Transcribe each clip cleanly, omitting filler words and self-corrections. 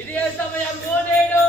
ఇది ఏ సమయంలో నేను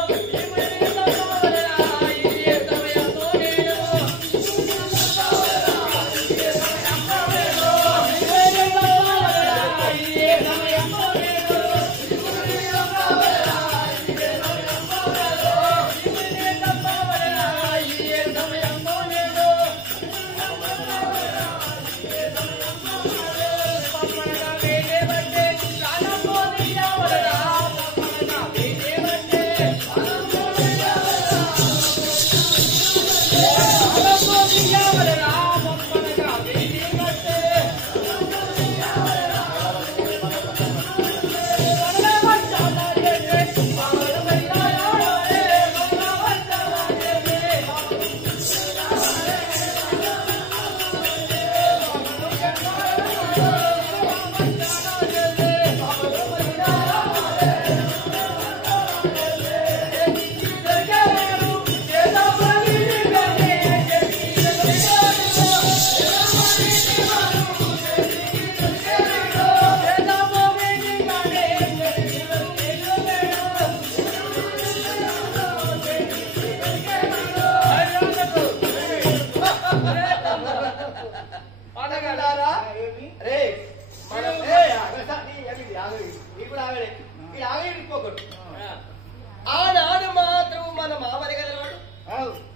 ఆనాడు మాత్రం మన మామని కదా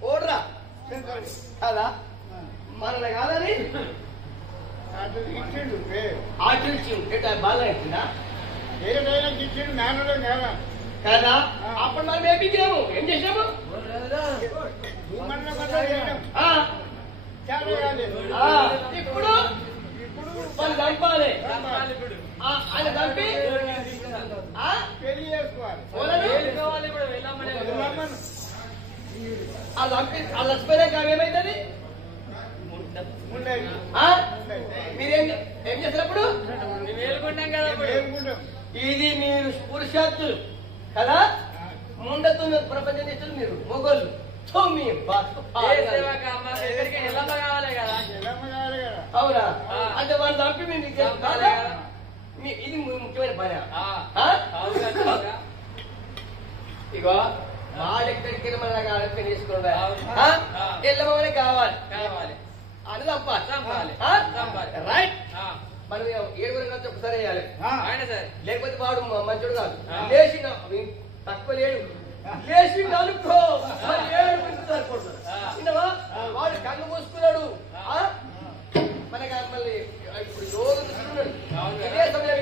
ఓడ్రా కదా మనల్ని కాదని బాగా కదా అప్పుడు మనం ఏం పిచ్చినాము ఏం చేసినాము ఇప్పుడు వాళ్ళు చంపాలి ఆయన చంపి పెళ్లి చేసుకోవాలి వాళ్ళు చంపి వాళ్ళు చచ్చిపోయాక ఏమైతుంది మీరేం ఏం చేసినప్పుడు ఇది మీరు పురుషార్థులు కదా ముందతున్న ప్రపంచం చేస్తున్నారు మీరు మొగోళ్ళు అవునా అంటే వాళ్ళు చంపి మీరు ఇది ముఖ్యమైన పని ఇగో వాడెక్కడికి మన అడగ తీసుకోండి ఎల్లమనే కావాలి అని చంపాలి రైట్ మనం ఏడుగురు కలిసి ఒకసారి వేయాలి లేకపోతే వాడు మంచోడు కాదు లేచి తక్కువ లేడు లేచి అనుకో సరిపోతుంది చిన్నవా వాడు కళ్ళు మూసుకున్నాడు మనకి మళ్ళీ ఇప్పుడు యోగం చూస్తున్నాడు ఇదే సమయం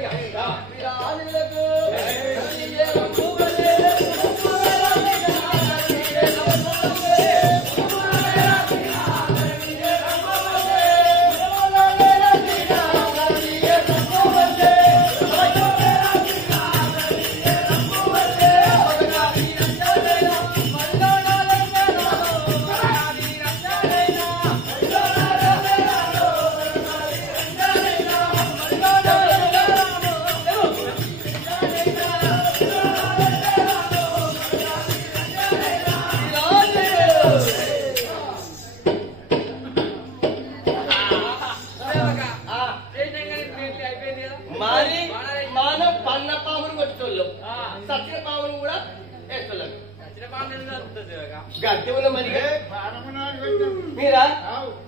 మీరా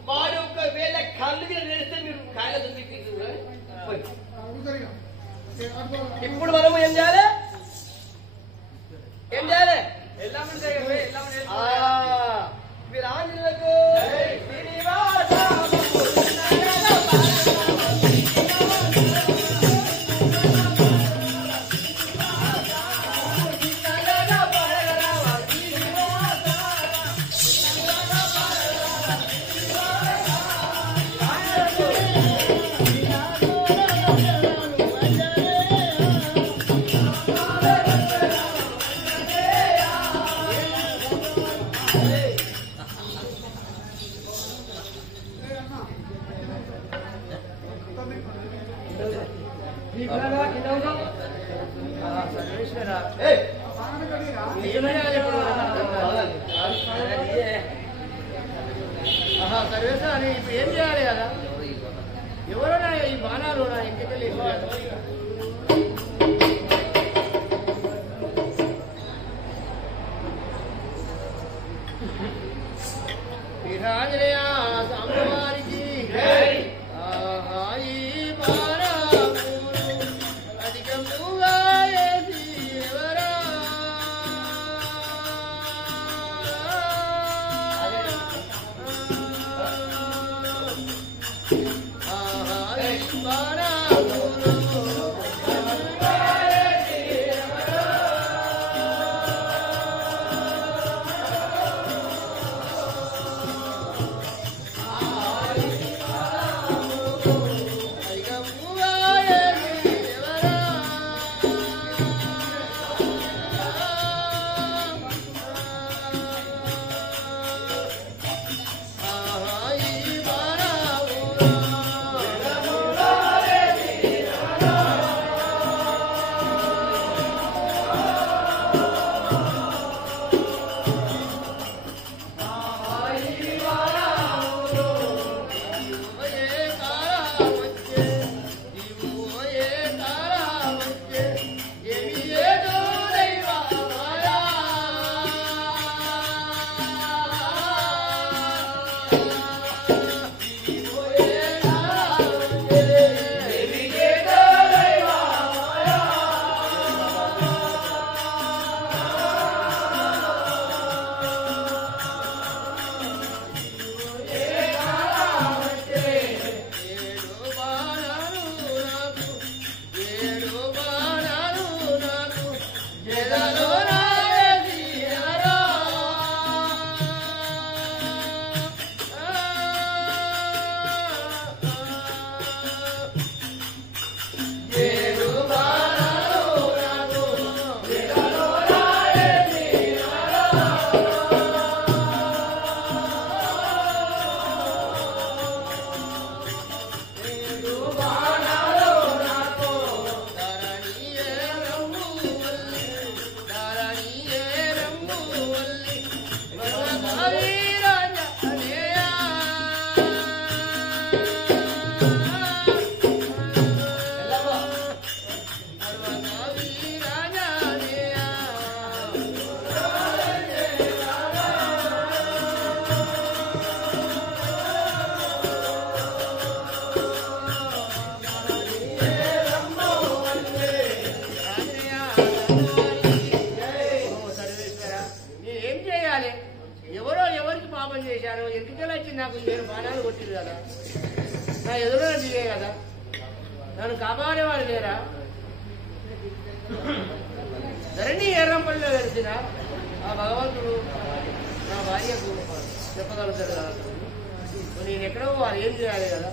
వాడు ఒకవేళ కళ్ళు నేస్తే మీరు కాయలు ఇప్పుడు మనము ఏం చేయాలి మీరు ఆంజనేయులకు సర్వేసా అని ఇప్పుడు ఏం చేయాలి కదా ఎవరైనా ఈ బాణాలు ఇంటికి వెళ్ళి కదా, నా ఎదురుగా దిగే కదా, నన్ను కాపాడేవాడు లేరా? ధరణి ఎర్రంపల్లిలో వెలిసిన ఆ భగవంతుడు నా భార్యకు చెప్పగలుగుతాడు కదా. నేను ఎక్కడో వాళ్ళు ఏం చేయాలి కదా.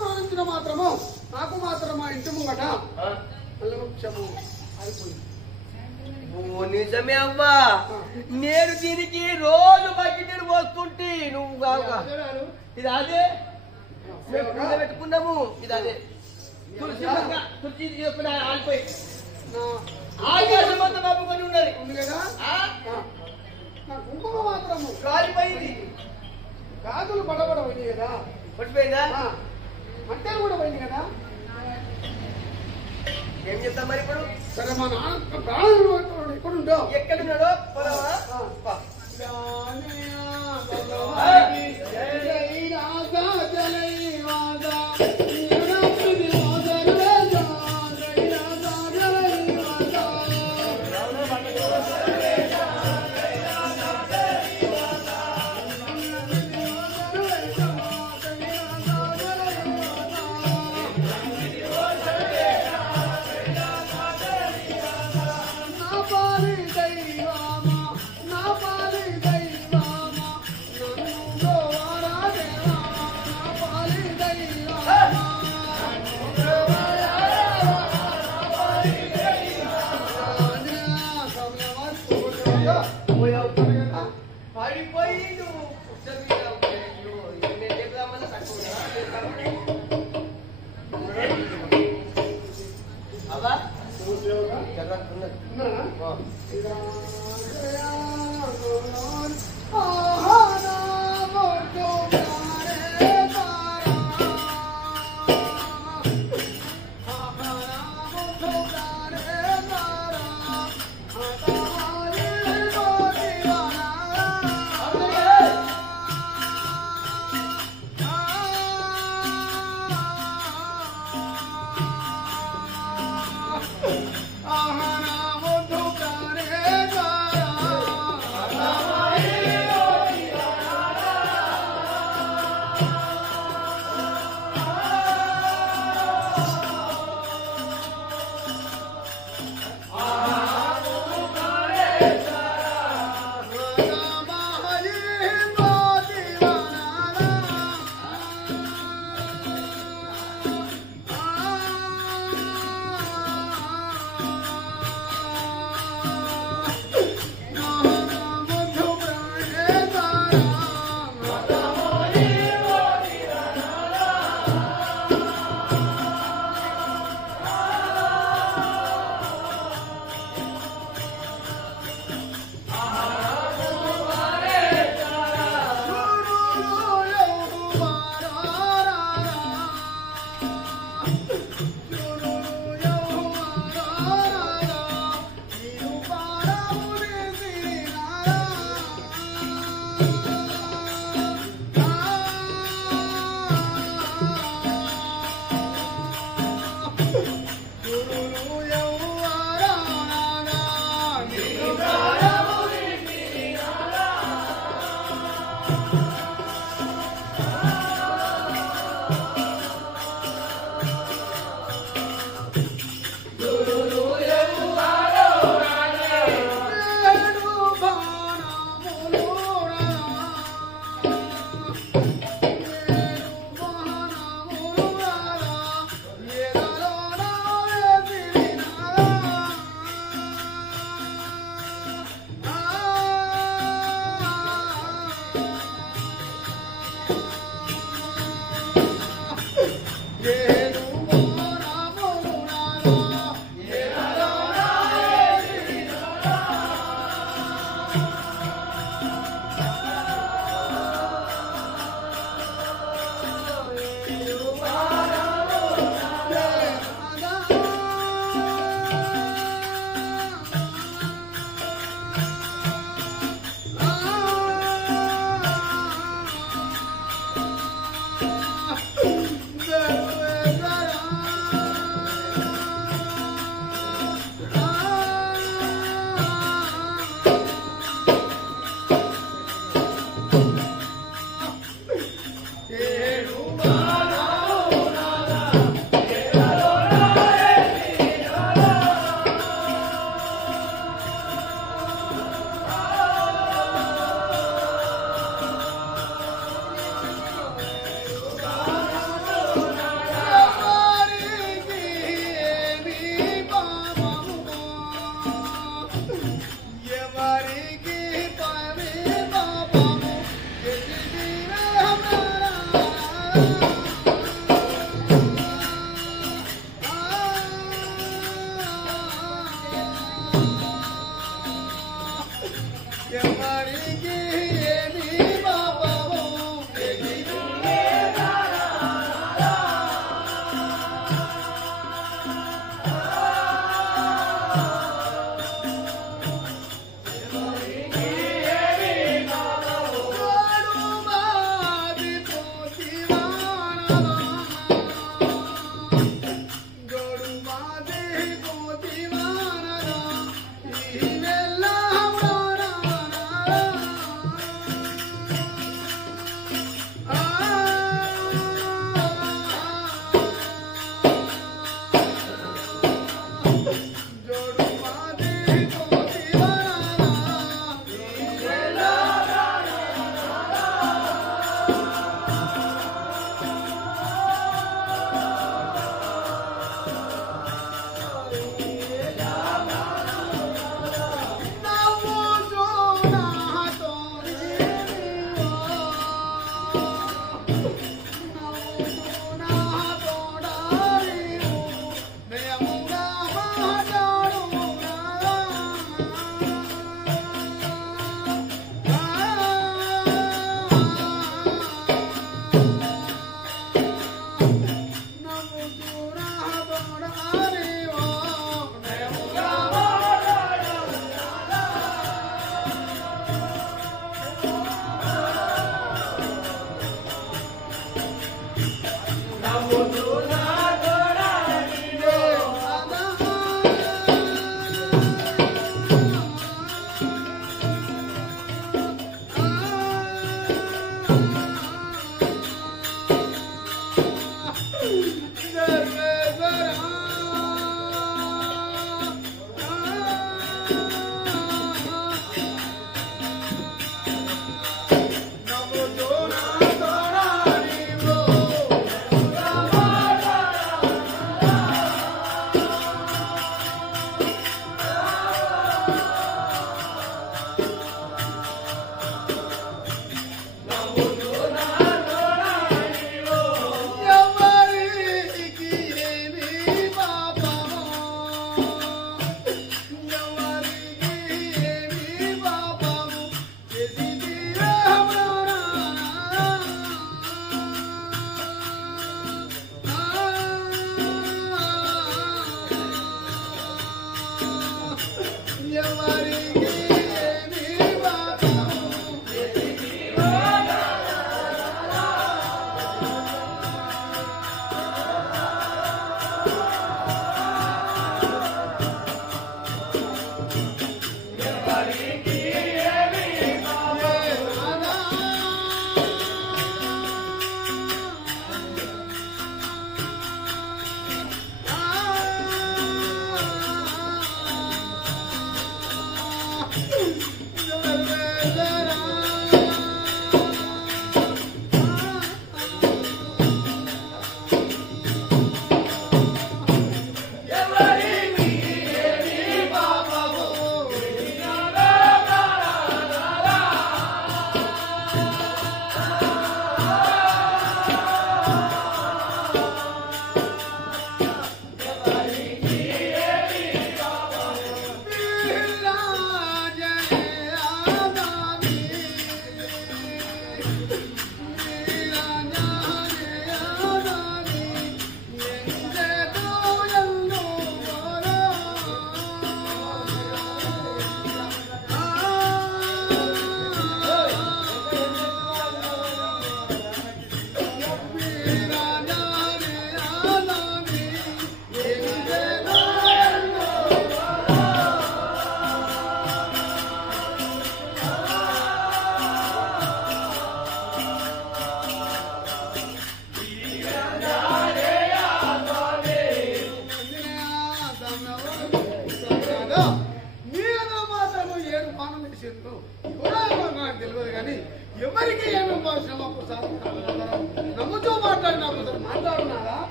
ప్రాణించిన మాత్రము నాకు మాత్రం మా ఇంటి ముంగట వృక్షము అయిపోయింది. నిజమే అవ్వా, నేను దీనికి రోజు బకెట్ పోస్తుంటే నువ్వు ఇది అదే పెట్టుకున్నాము. ఇది అదే తులసి ఆగిపోయి ఆకాశం అంతా బాబుకొని ఉన్నది ఉంది కదా. నా కుంకుమ మాత్రము కాలిపోయింది, గాజులు బడబడ పోయింది కదా, పడిపోయిందా? మంటలు కూడా పోయింది కదా. ఏం చెప్తాం మరి ఇప్పుడు? సరే మా నాన్న ప్రాణులు ఎక్కడుండో ఎక్కడున్నాడో పొలవా పడిపోయిండు. అవ్వా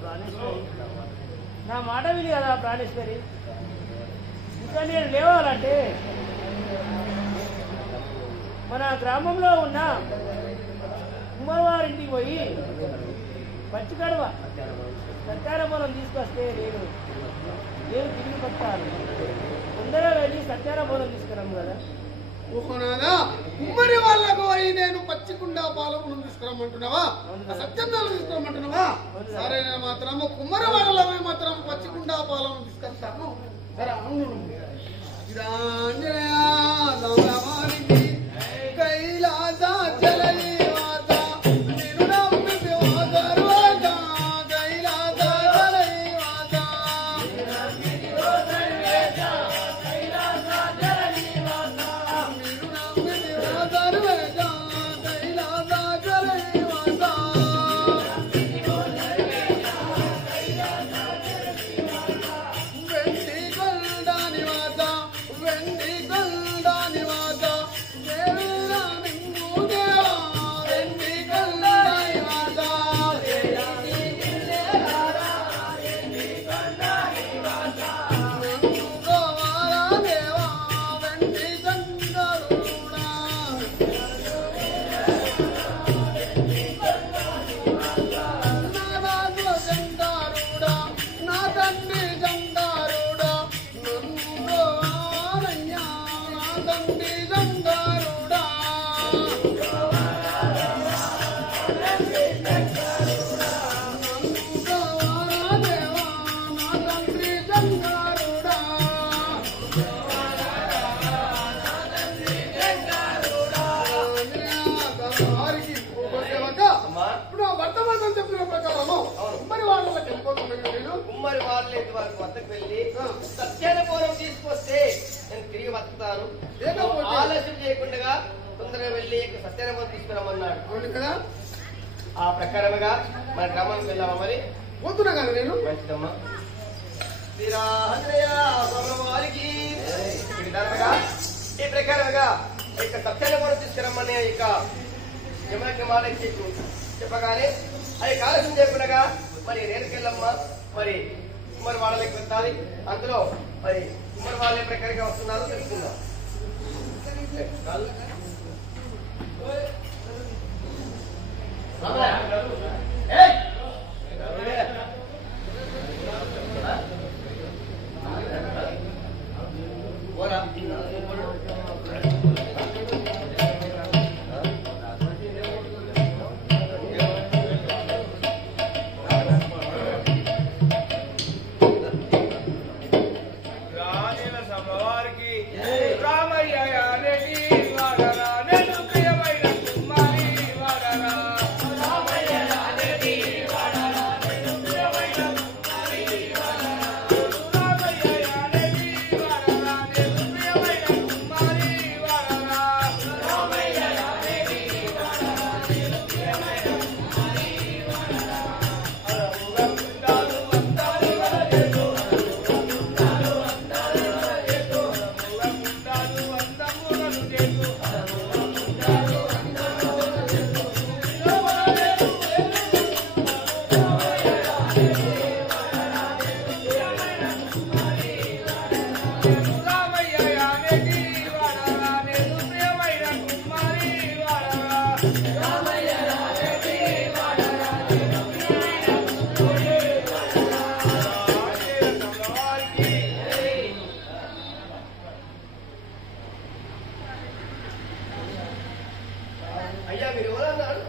ప్రాణేశ్వరి, నా మాట విని కదా ప్రాణేశ్వరి. ఇంకా నేను లేవాలంటే మన గ్రామంలో ఉన్న కుమ్మరివారింటికి పోయి పచ్చి కడవ సత్యారపురం తీసుకొస్తే నేను తిరిగి పట్టాను. తొందరగా వెళ్ళి సత్యారపురం తీసుకురాము కదా. ఓహోనాదా ఉమ్మడి వాళ్ళకు పోయి నేను పచ్చికుండా పాలకులను తీసుకురమ్మంటున్నావా? సత్యంగాలు తీసుకురమ్మంటున్నావా? సరే నేను మాత్రము కుమ్మరివాడలో పోయి మాత్రం పచ్చికుండా పాలను తీసుకొస్తాను. సరే అవును కైలాస జలనీ వాత నేను నమ్మి ఓదరువాత కైలాస జలనీ వాత కుమ్మరి వాళ్ళ వద్దకు వెళ్ళి సత్యానపురం తీసుకొస్తే నేను తిరిగి బతుకుతాను. ఆలస్యం చేయకుండా తొందరగా వెళ్ళి సత్యానపురం తీసుకురామన్నాడు. అవును కదా, ఆ ప్రకారముగా మన గ్రామానికి వెళ్ళామా? మరి పోతున్నా కదా నేను. మంచిదమ్మా. శ్రీరాజయ్య వారికి ఈ ప్రకారముగా ఇక సత్యానపురం తీసుకురమ్మని ఇక యమునకి మాట చెప్పగానే అది ఆలస్యం చేయకుండా మరి రేణుకెళ్ళమ్మ మరి కుమ్మరి వాళ్ళకి వెళ్ళాలి. అందులో మరి కుమ్మరి వాళ్ళ ప్రకారంగా వస్తున్నారో తెలుసుకుందాం. అయ్యా మీరు ఎవరు అన్నాడు?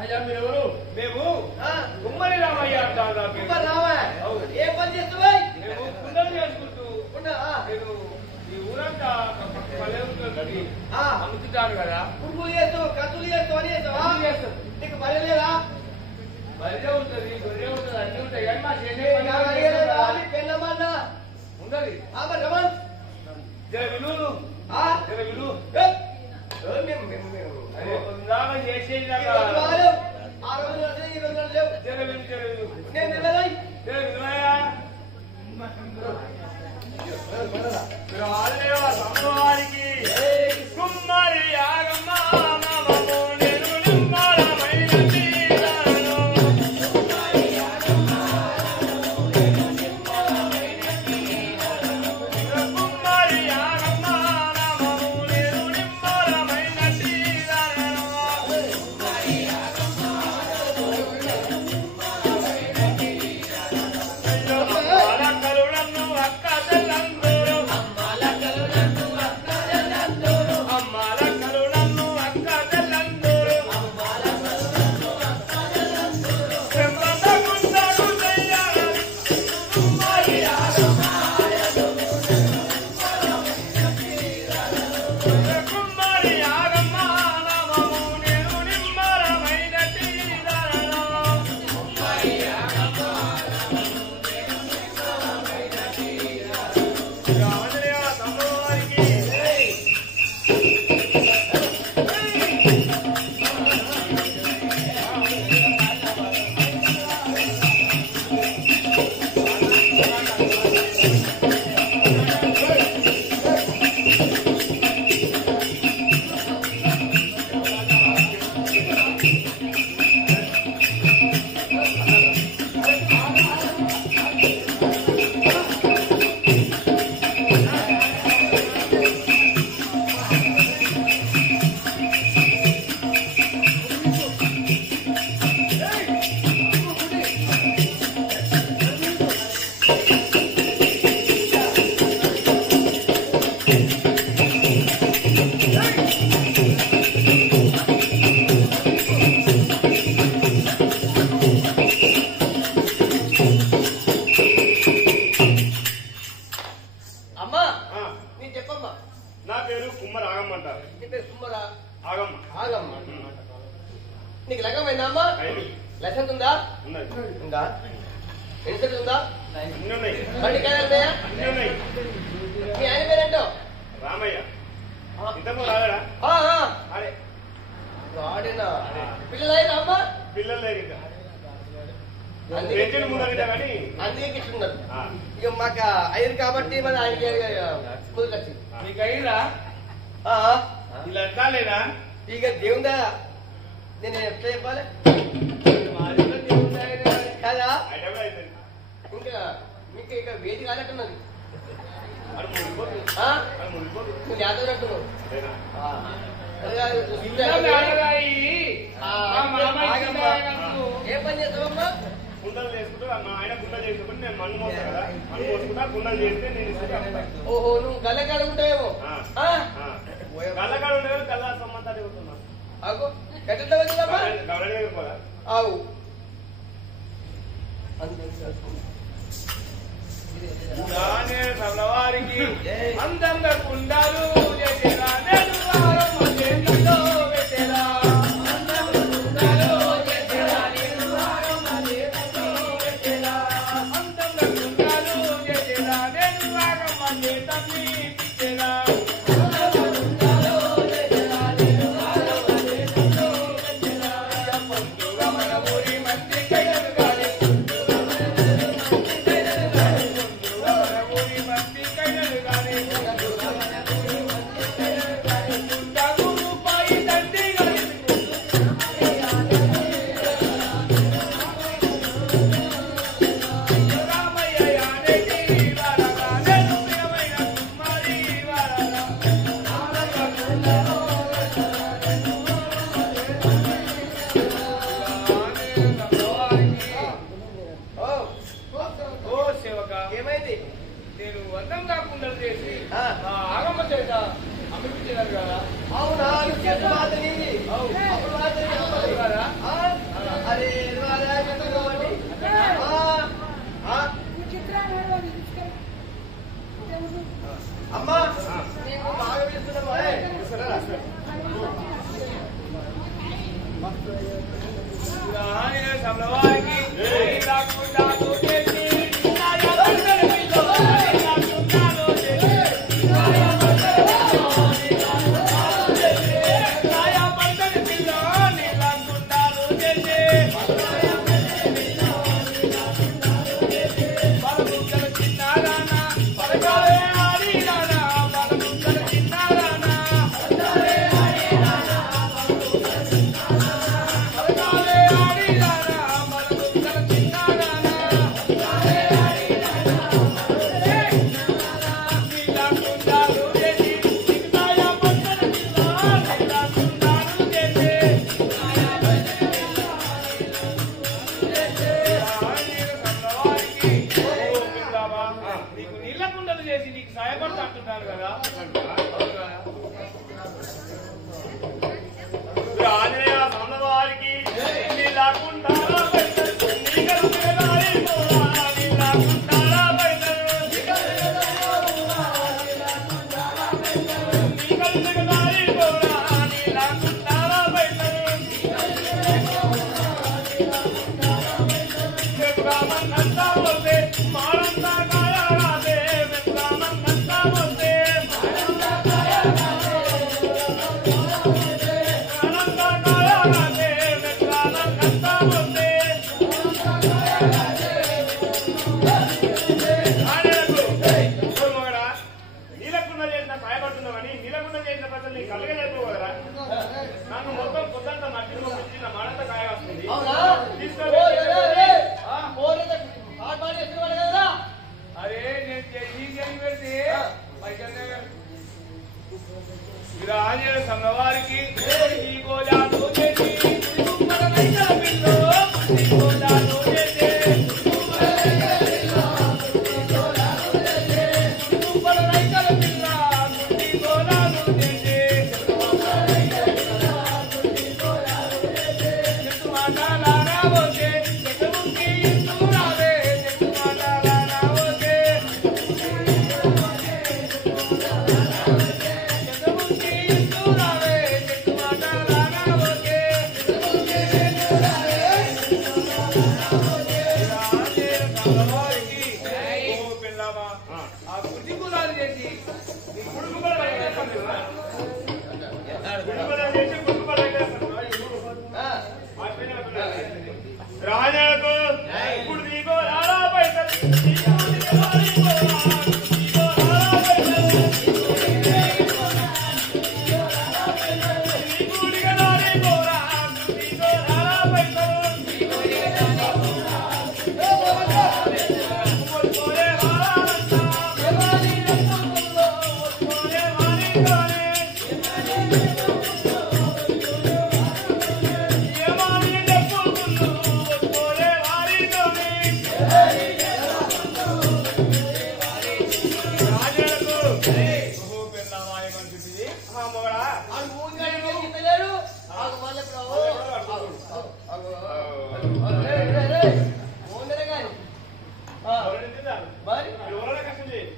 అయ్యా మీరెవరు? మేము కుమ్మరి రామయ్య అంటారు. ఏ పని చేస్తావా? మేము కుండలు చేసుకుంటూ నేను ఈ ఊరంతా అమ్ముతుంటాను కదా. పురుగులు చేస్తావు, కత్తులు చేస్తావు అని చేస్తావా? నీకు పని లేదా? బయటే ఉంటుంది, గొర్రె ఉంటుంది, అన్ని ఉంటాయి కానీ మా పెళ్ళమన్నా ఉండదు. రమణ్ జర విలువలు జర విలువ చేసేది ఆ రోజు ఈ రోజు లేవు. జర విలువ జర విలువ నేను నిలదై జర విలువయా అమ్మవారికి కుమ్మరి యాగమ్మ మామము నేను నిమ్మలమైన అమ్మా నేను చెప్పమ్మా. నా పేరు కుమ్మర ఆగమ్మ అంటారు. నీ పేరు కుమ్మరా? ఆగమ్మ. ఆగమ్మ. నీకు లగ్గమైందా అమ్మా? లైసెన్స్ ఉందా? ఉన్నది. ఉందా? ఇన్సూరెన్స్ ఉందా? అన్ని ఉన్నాయి. బండి కాయలు ఉన్నాయా? అన్ని ఉన్నాయి. మీ ఆయన పేరేంటో? రామయ్య. ఇంతకు రాలేడా? ఆడే. వాడేనా? పిల్లలైనా అమ్మా? పిల్లలు లేరు ఇంకా. అందుకే పెంచిన ముందర కానీ అందుకే ఇట్లున్నారు. ఇక మాకు అయ్యారు కాబట్టి మన ఆయనకి ముందుకొచ్చింది. నీకు అయిందా? ఇలా కాలేదా? ఇక దేవుందా నేను ఎట్లా చెప్పాలి కదా? ఇంకా మీకు ఇక వేది కానట్టున్నది. నువ్వు యాదవ్ అంటున్నావు. ఏ పని చేస్తావమ్మా? కుండలు చేసుకుంటూ ఆయన కుండలు చేసుకుంటే నేను మన్ను మోస్తాను కదా, మన్ను మోసుకుంటా కుండలు చేస్తే నేను ఇస్తాను. ఓహో నువ్వు గల్లకాడ ఉంటావేమో. గల్లకాడ ఉండే గల్ల సంబంధాలు ఇవ్వతున్నా ఆగు ఎట్లా వచ్చిందమ్మా? గమనిపోదా? ఆవు వారికి అందంగా కుండాలు ఏమైంది? నేను అందంగా కుండలు చేసి ఆగమ్మ చేత అమ్మిపించారు కదా. అవునా? అప్పుడు అరే అమ్మా నీకు బాగా పిలుస్తున్నావా? వారికి రాజాకు ఇప్పుడు నీకో రారా పైసలు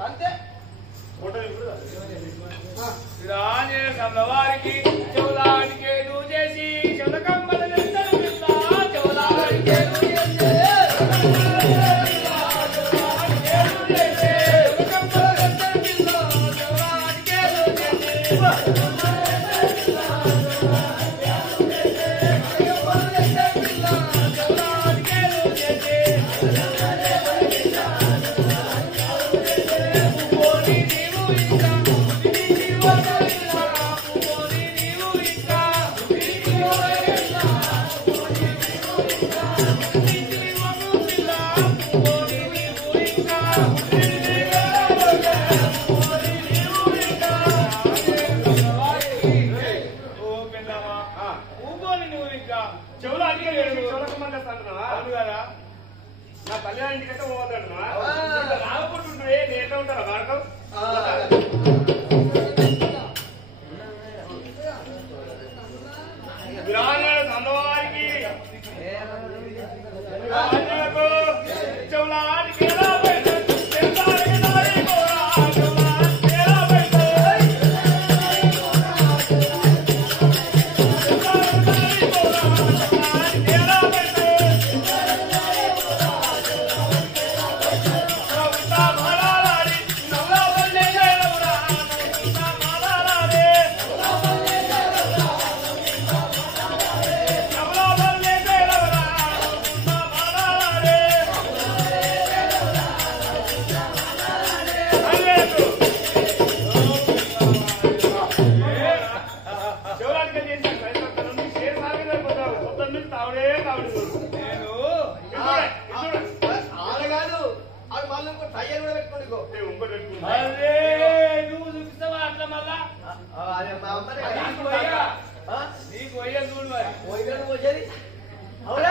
అంతే వారికి చౌలానికి చేసి శతకంబల చెవులు అడిగే చౌలకమంది అవును కదా నా కళ్యాణ ఇంటికంటే పోవద్దంటున్నా రాకపోతుంటే నేను ఎట్లా ఉంటారా వాడకం విరాజాలు అమ్మవారికి చెవులాడికి ఎలా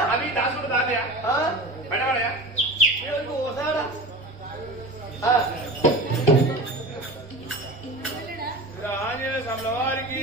అవి దాసుడు దాదయా బయటపడయా ఆంజనేయ స్వామి వారికి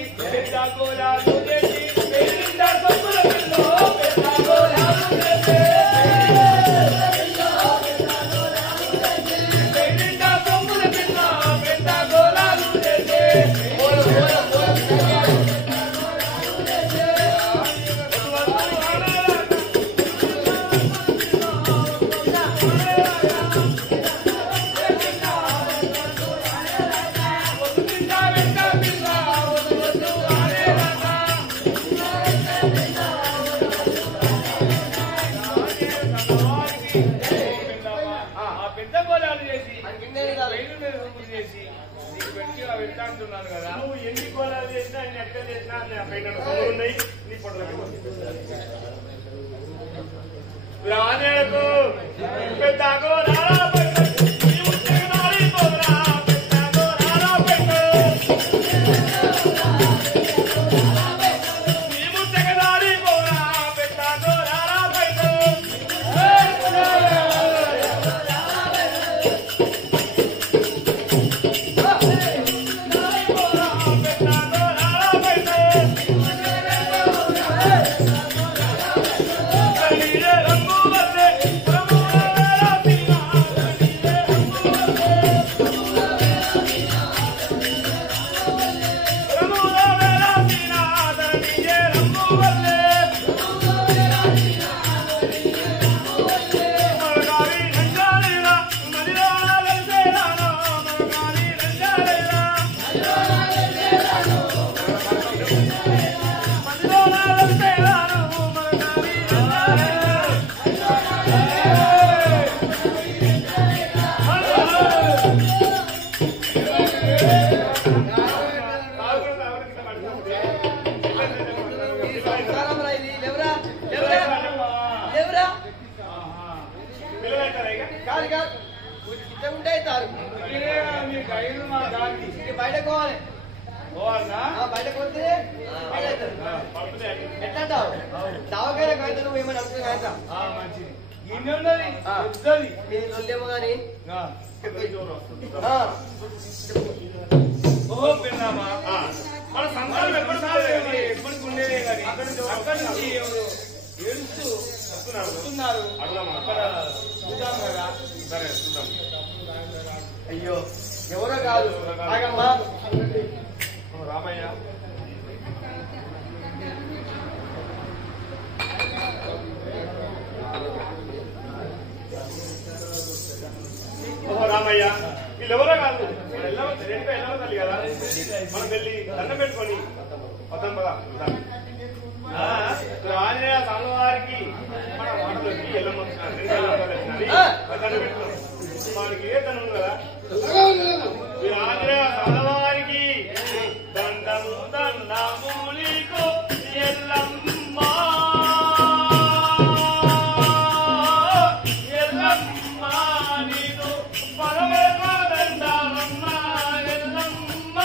నువ్వు ఎన్ని కోలాలు చేసినా ఎన్ని ఎక్కడ చేసినా ఉన్నాయి నీ పొట్టలకు రాజేకు పెద్దగో రారా కాదు కాదు ఇట్లా ఉంటే అవుతారు మీరు గైలు మా దారికి బయటకు పోవాలి పోవాలనా బయటకు వస్తే బయట అవుతారు ఎట్లా అంటావు దావకైనా కాదు నువ్వు ఏమైనా అనుకున్నా కాదా మంచిది ఇన్ని ఉన్నది పెద్దది నేను నొల్లేమో కానీ ఓహో పిల్లమా మన సంతానం ఎప్పటికి ఉండేదే కానీ అక్కడి నుంచి ఏడుస్తూ వస్తున్నారు అక్కడ చూద్దాం కదా సరే చూద్దాం అయ్యో ఎవరో కాదు ఆగమ్మా రామయ్య ఓహో రామయ్య వీళ్ళెవరో కాదు మన రెండు ఎల్లవ తల్లి కదా మనం వెళ్ళి దండం పెట్టుకొని వద్దాం కదా ఆంజనేయ స్వామివారికి మన వాటలోకి ఎల్లమ్మ దండం పెట్టుకున్నాం మనకి ఏ దండం కదా ఆంజనేయ స్వామివారికి దండము దండము నీకు ఎల్లమ్మ ఎల్లమ్మ నీకు పరమేశ్వర దండమ్మ ఎల్లమ్మ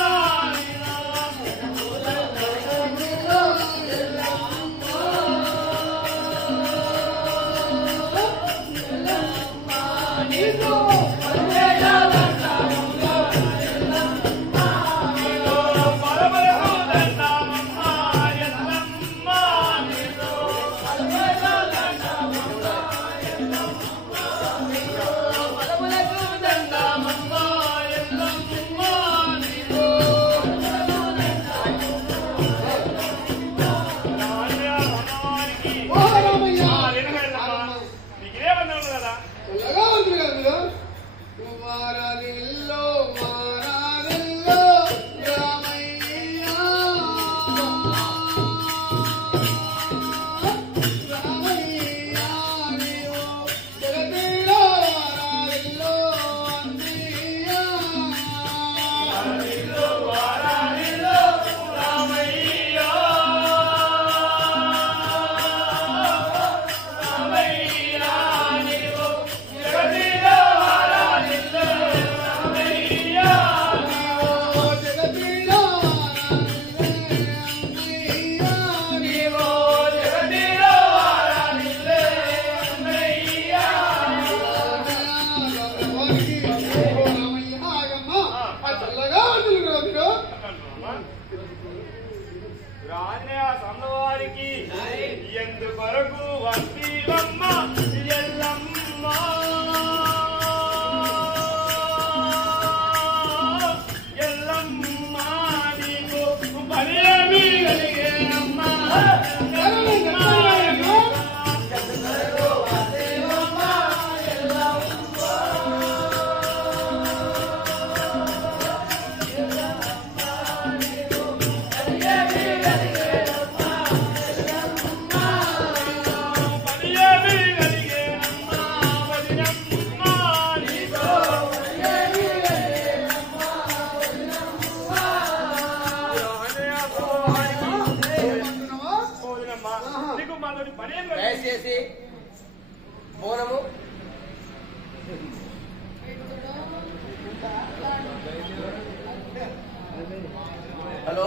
ఎందుకొరకు వంశీలమ్మ ఎల్లమ్మ ఎల్లమ్మ నీకు పనేమి కలిగేనమ్మ దయచేసి మౌనము హలో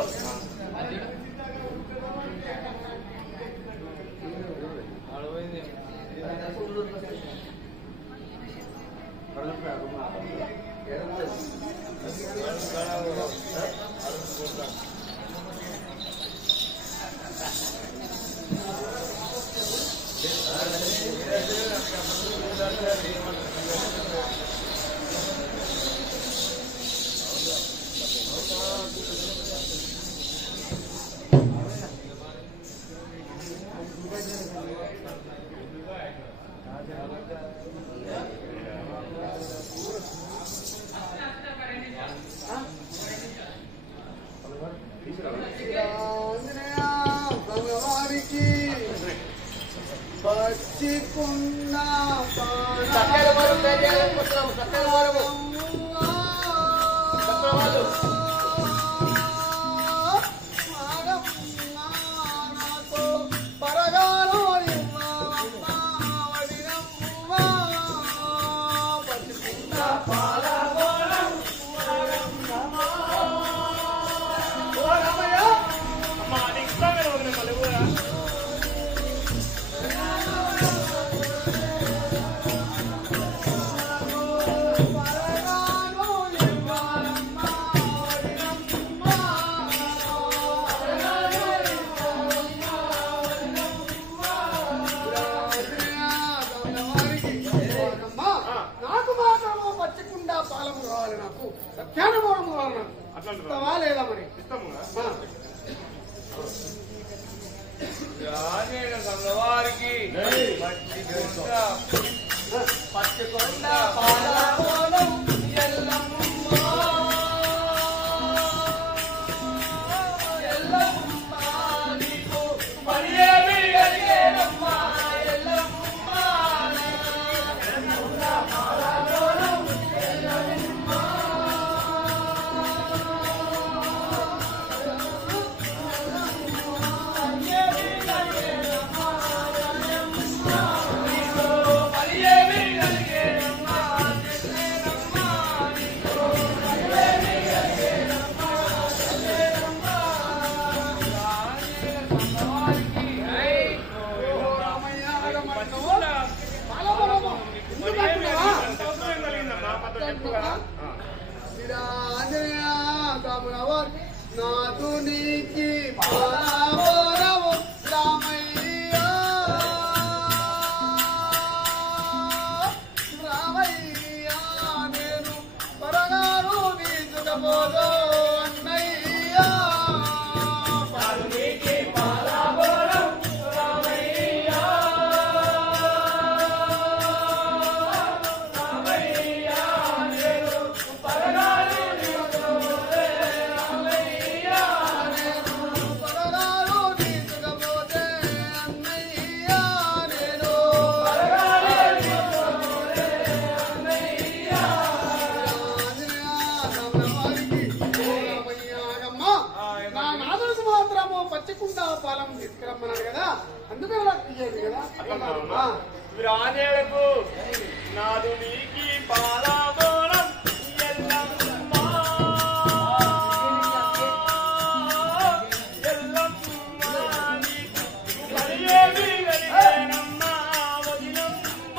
అట్లా ఇస్తావా లేదా మరి? ఇస్తాము వారికి పచ్చికొండ పాలకోలం ఎల్లమ్మ ఎల్లమ్మ నీకు మరియేమి కలిగేనమ్మ ఎల్లమ్మ పాలకోలం ఎల్లమ్మ నాదు నీకి పాలవరము రామయ్య రామయ్య నేను పరగారు నీతుకపోదు అన్నయ్య పాలు నీకి పాలవరం రామయ్య రామయ్య నేను పరగారు పచ్చికుండా పాలం తీసుకురమ్మన్నాడు కదా, అందుకే అలా తీయదు కదా. రానేలకు నాదు నీకి పాలబోరం ఎల్లమ్మ ఎల్లమ్మ నీకు మరియేమి కలిగేనమ్మ వదినమ్మ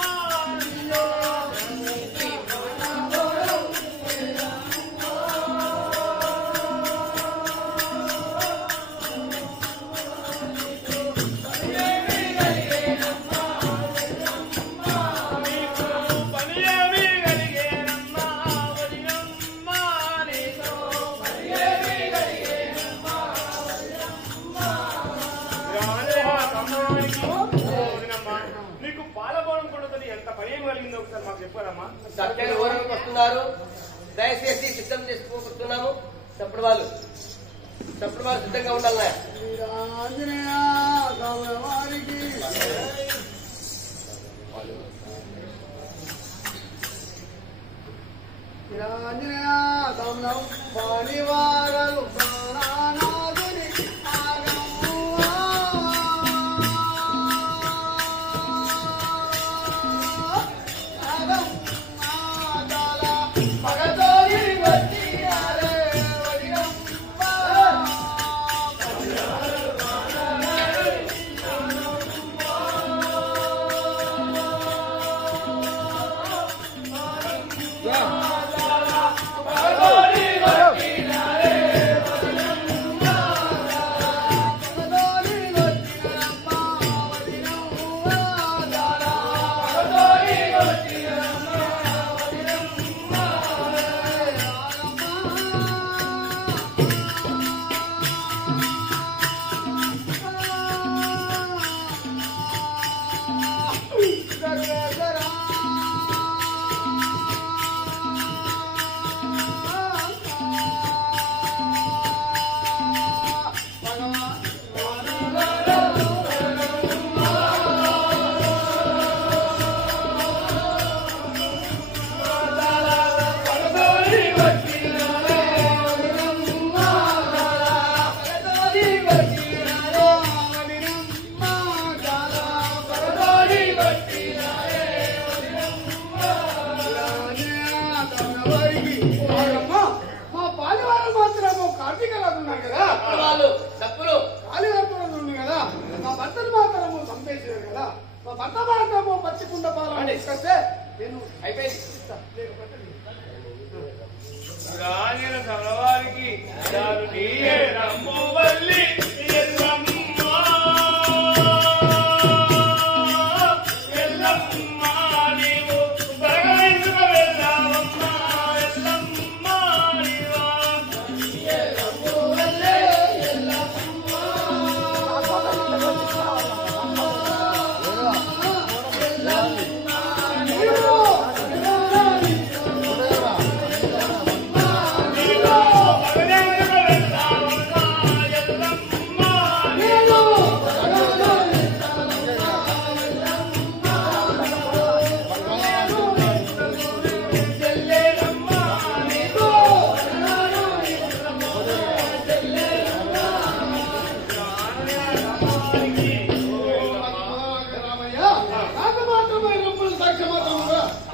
నీకు పాలబోరం కొడుతుంది ఎంత పని కలిగిందో ఒకసారి మాకు చెప్పారమ్మా. సత్యాన్ని ఓరకు వస్తున్నారు, దయచేసి సిద్ధం చేసుకోబోతున్నాము. చప్పుడు వాళ్ళు సిద్ధంగా ఉండాలి. ఆంజనేయ వారికి ఆంజనేయ తమనం వాణివారలు ప్రాణానాథుని మగతోని వచ్చి పచ్చికుండ పాలన నేను అయిపోయింది. రాజుల సలవారికి దారు నీయే రమ్ము వల్లి ఎల్లమ్మ ఎల్లమ్మ నీవు బరగలించుకు వెళ్ళావమ్మ ఎల్లమ్మ నీవా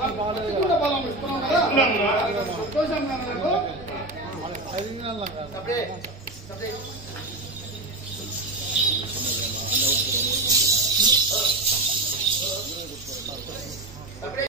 పచ్చకుండా పాలన ఇస్తున్నాం కదా సంతోషం నాకు. సపరే సపరే